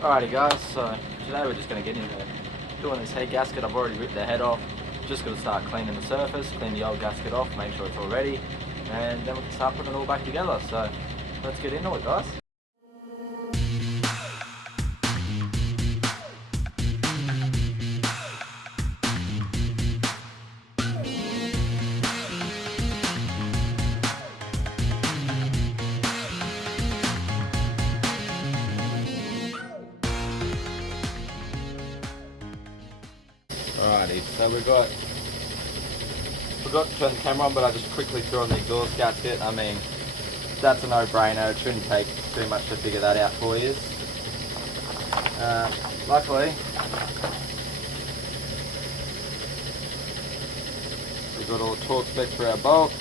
Alrighty guys, so today we're just going to get into doing this head gasket. I've already ripped the head off. Just going to start cleaning the surface, clean the old gasket off, make sure it's all ready, and then we can start putting it all back together. So let's get into it, guys. Alrighty, so forgot to turn the camera on, but I just quickly threw on the exhaust gasket. I mean, that's a no-brainer. It shouldn't take too much to figure that out for you. Luckily, we've got all the torque specs for our bolts.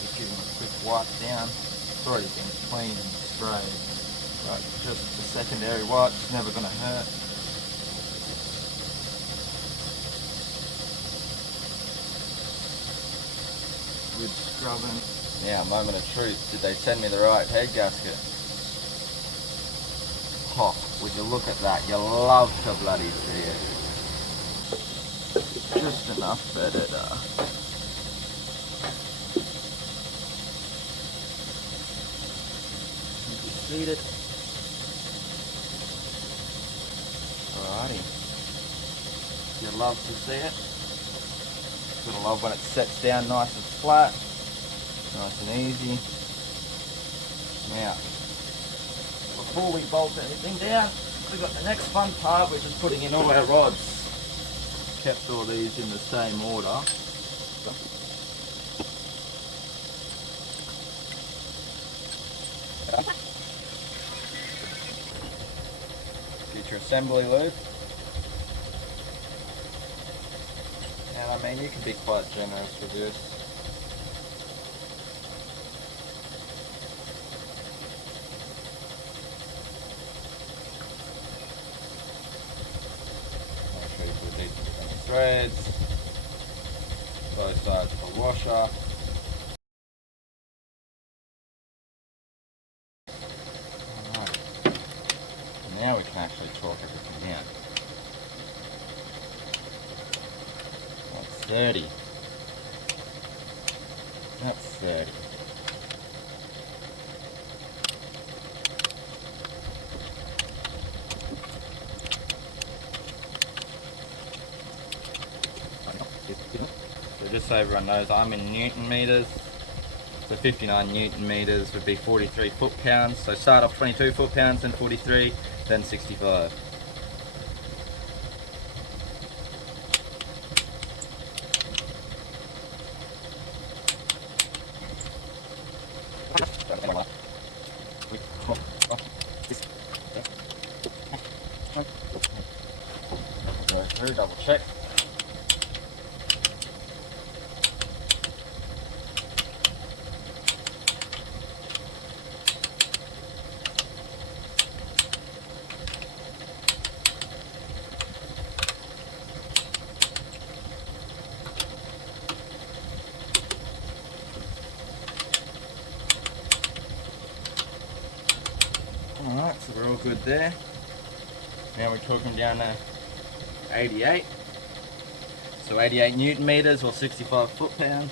Just give them a quick wipe down. It's already been cleaned and sprayed, but just the secondary wipe's never going to hurt. With scrubbing. Now, moment of truth, did they send me the right head gasket? Oh, would you look at that? You love to bloody see it. Just enough better. Seated. Alrighty. You love to see it. Gonna love when it sets down nice and flat, nice and easy. Now, before we bolt everything down, we've got the next fun part, which is putting in all our rods. Kept all these in the same order. Get your assembly loop. And I mean, you can be quite generous with this. Make sure you put decent threads. Both sides of the washer. Alright. Now we can actually torque everything down. 30. That's 30. So just so everyone knows, I'm in Newton meters. So 59 Newton meters would be 43 foot-pounds. So start off 22 foot-pounds, then 43, then 65. Go through, double check. Alright, so we're all good there. Now we're talking down to 88. So 88 Newton meters or 65 foot-pounds.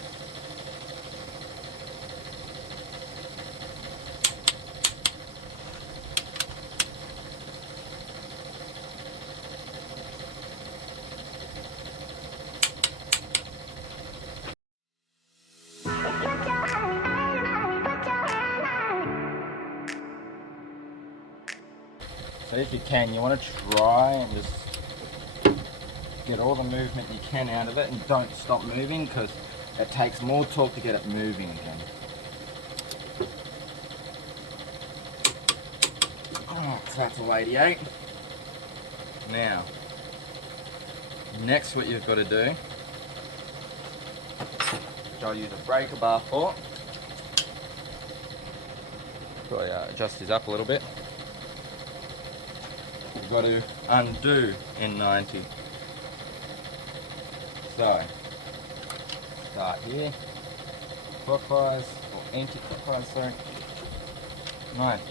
So if you can, you want to try and just get all the movement you can out of it and don't stop moving, because it takes more torque to get it moving again. Oh, so that's all 88. Now, next what you've got to do, which I'll use a breaker bar for. So I adjust this up a little bit. you've got to undo in 90. So, start here, clockwise, or anti-clockwise, sorry, 90.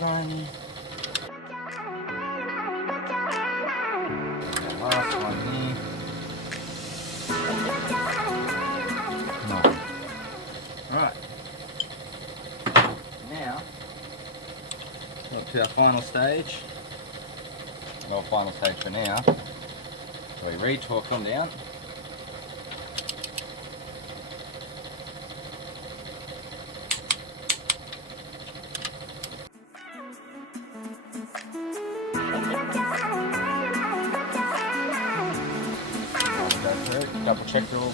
90. The last one here. 90. Right. Now, up to our final stage. Well, final stage for now. So we re-torque them down. Double check the all.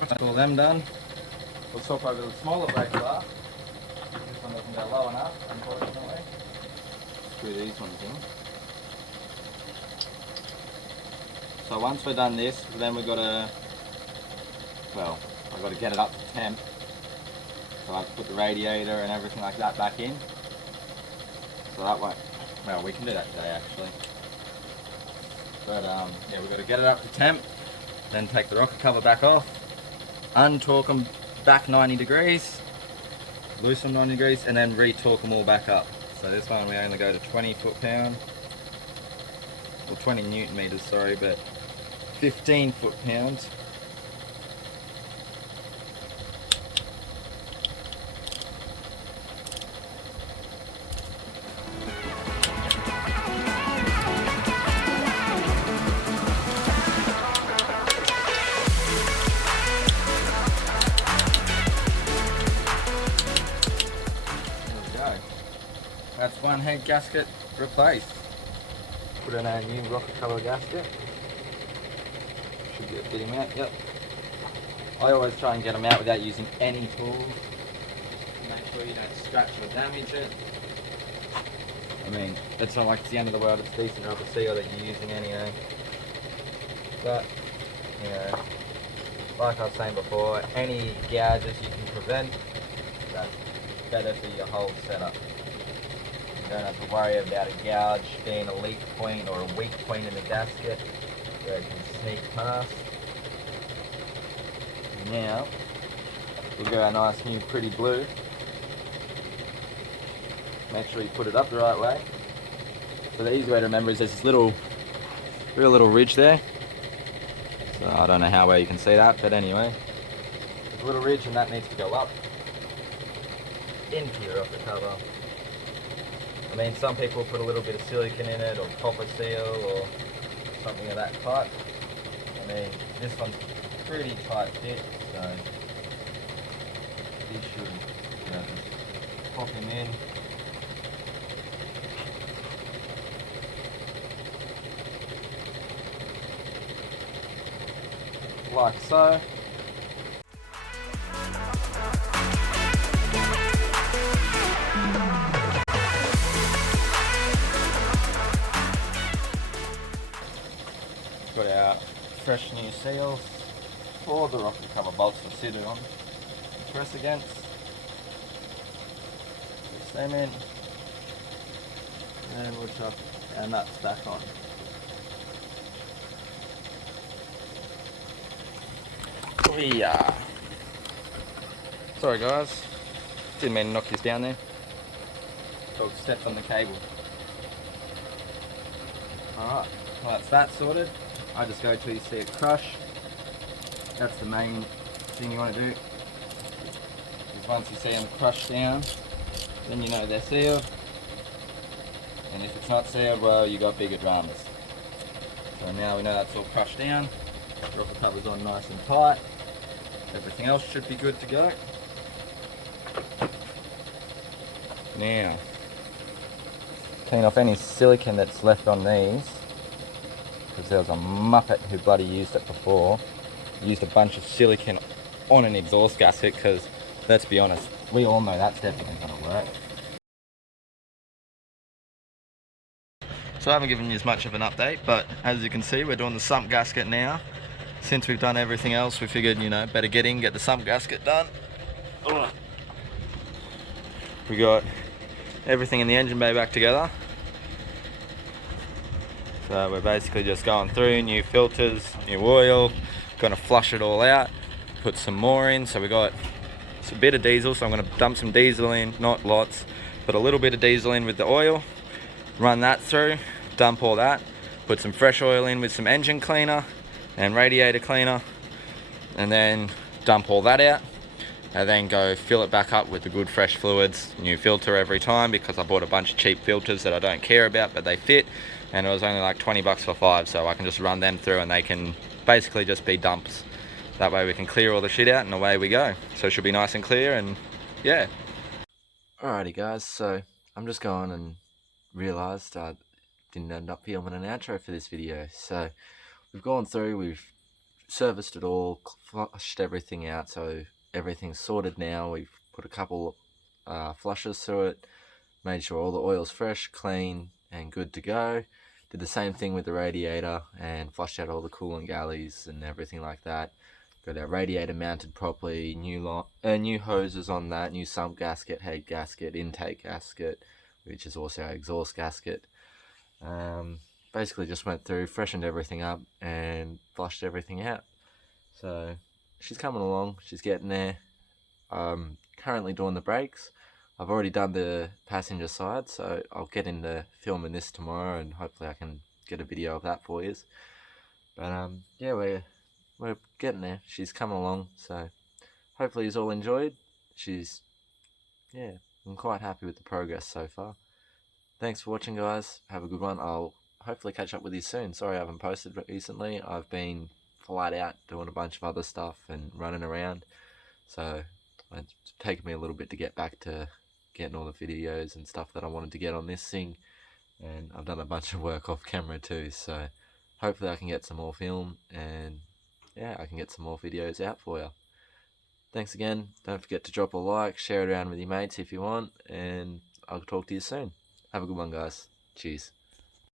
That's all them done. We'll swap over to the smaller brake bar. This one doesn't go low enough, unfortunately. Screw these ones in. So once we're done this, then we've got to, well, I've got to get it up to temp. So I have to put the radiator and everything like that back in. So that won't, well, we can do that today actually. But yeah, we've got to get it up to temp, then take the rocker cover back off, untorque them back 90 degrees, loosen them 90 degrees, and then re-torque them all back up. So this one we only go to 20 foot-pound, or 20 newton meters, sorry, but 15 foot-pounds. That's one head gasket replaced. Put in our new rocker cover gasket. Should be a fit him out, yep. I always try and get them out without using any tools. Make sure you don't scratch or damage it. I mean, it's not like it's the end of the world, it's decent rubber seal that you're using anyway. But, you know, like I was saying before, any gouges you can prevent, that's better for your whole setup. You don't have to worry about a gouge being a leak point or a weak point in the gasket where it can sneak past. Now, we've got our nice new pretty blue. Make sure you put it up the right way. So the easy way to remember is there's this real little ridge there. So I don't know how well you can see that, but anyway. There's a little ridge and that needs to go up into your rocker cover. I mean, some people put a little bit of silicone in it, or copper seal, or something of that type. I mean, this one's pretty tight fit, so this should, you know, just pop him in. Like so. Got our fresh new seals for the rocker cover bolts to sit on. Press against. Press them in. And we'll chuck our nuts back on. Yeah. Sorry guys, didn't mean to knock this down there. So stepped on the cable. Alright, well that's that sorted. I just go till you see it crush. That's the main thing you want to do. Is once you see them crush down, then you know they're sealed. And if it's not sealed, well, you got bigger dramas. So now we know that's all crushed down. The rocker cover's on nice and tight. Everything else should be good to go. Now, clean off any silicone that's left on these, because there was a muppet who bloody used it before. Used a bunch of silicone on an exhaust gasket, because let's be honest, we all know that's definitely going to work. So I haven't given you as much of an update, but as you can see, we're doing the sump gasket now. Since we've done everything else, we figured, you know, better get the sump gasket done. We got everything in the engine bay back together. So we're basically just going through, new filters, new oil, gonna flush it all out, put some more in. So we got a bit of diesel, so I'm gonna dump some diesel in, not lots, but a little bit of diesel in with the oil, run that through, dump all that, put some fresh oil in with some engine cleaner and radiator cleaner, and then dump all that out, and then go fill it back up with the good fresh fluids, new filter every time, because I bought a bunch of cheap filters that I don't care about, but they fit, and it was only like 20 bucks for 5, so I can just run them through and they can basically just be dumps. That way we can clear all the shit out and away we go. So it should be nice and clear, and yeah. Alrighty guys, so I'm just going and realised I didn't end up filming an outro for this video. So we've gone through, we've serviced it all, flushed everything out, so everything's sorted now. We've put a couple flushes through it, made sure all the oil's fresh, clean and good to go. Did the same thing with the radiator and flushed out all the coolant galleys and everything like that. Got our radiator mounted properly, new hoses on that, new sump gasket, head gasket, intake gasket, which is also our exhaust gasket. Basically just went through, freshened everything up and flushed everything out. So she's coming along, she's getting there. Currently doing the brakes. I've already done the passenger side, so I'll get into filming this tomorrow and hopefully I can get a video of that for you. But yeah, we're getting there. She's coming along, so hopefully you've all enjoyed. Yeah, I'm quite happy with the progress so far. Thanks for watching guys, have a good one. I'll hopefully catch up with you soon. Sorry I haven't posted recently, I've been flat out doing a bunch of other stuff and running around, so it's taken me a little bit to get back to getting all the videos and stuff that I wanted to get on this thing, and I've done a bunch of work off camera too, so hopefully I can get some more film and yeah, I can get some more videos out for you. Thanks again, don't forget to drop a like, share it around with your mates if you want, and I'll talk to you soon. Have a good one guys, cheers.